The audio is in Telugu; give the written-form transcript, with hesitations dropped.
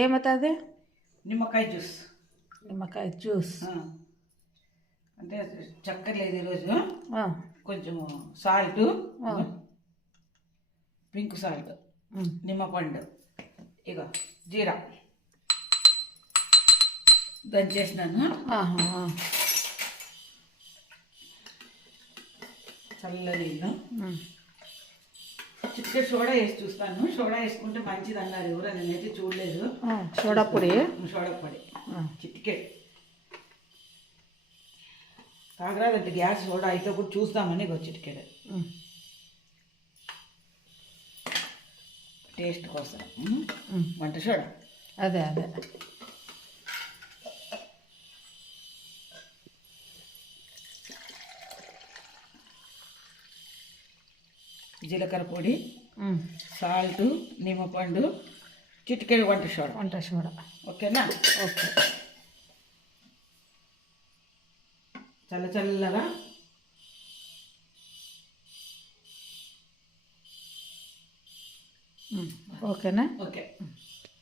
ఏమవుతుంది? నిమ్మకాయ జ్యూస్. నిమ్మకాయ జ్యూస్ అంటే చక్కెర లేదు ఈరోజు. కొంచెం సాల్ట్, పింక్ సాల్ట్, నిమ్మపండు, ఇక జీరా దంచేసినాను. చల్ల నీళ్ళు, చిటికెట్ సోడా వేసి చూస్తాను. సోడా వేసుకుంటే మంచిది అన్నారు ఎవరు, నేనైతే చూడలేదు. సోడా పొడి చిటికెట్ తాగరాదంటే గ్యాస్ సోడా అయితే కూడా చూస్తామని చిటికెట్ టేస్ట్ కోసం వంట సోడా. అదే అదే జీలకర్ర పొడి, సాల్ట్, నిమ్మపండు, చిటికెడు వంట సోడా. ఓకేనా? ఓకే. చల్లగా ఓకేనా? ఓకే.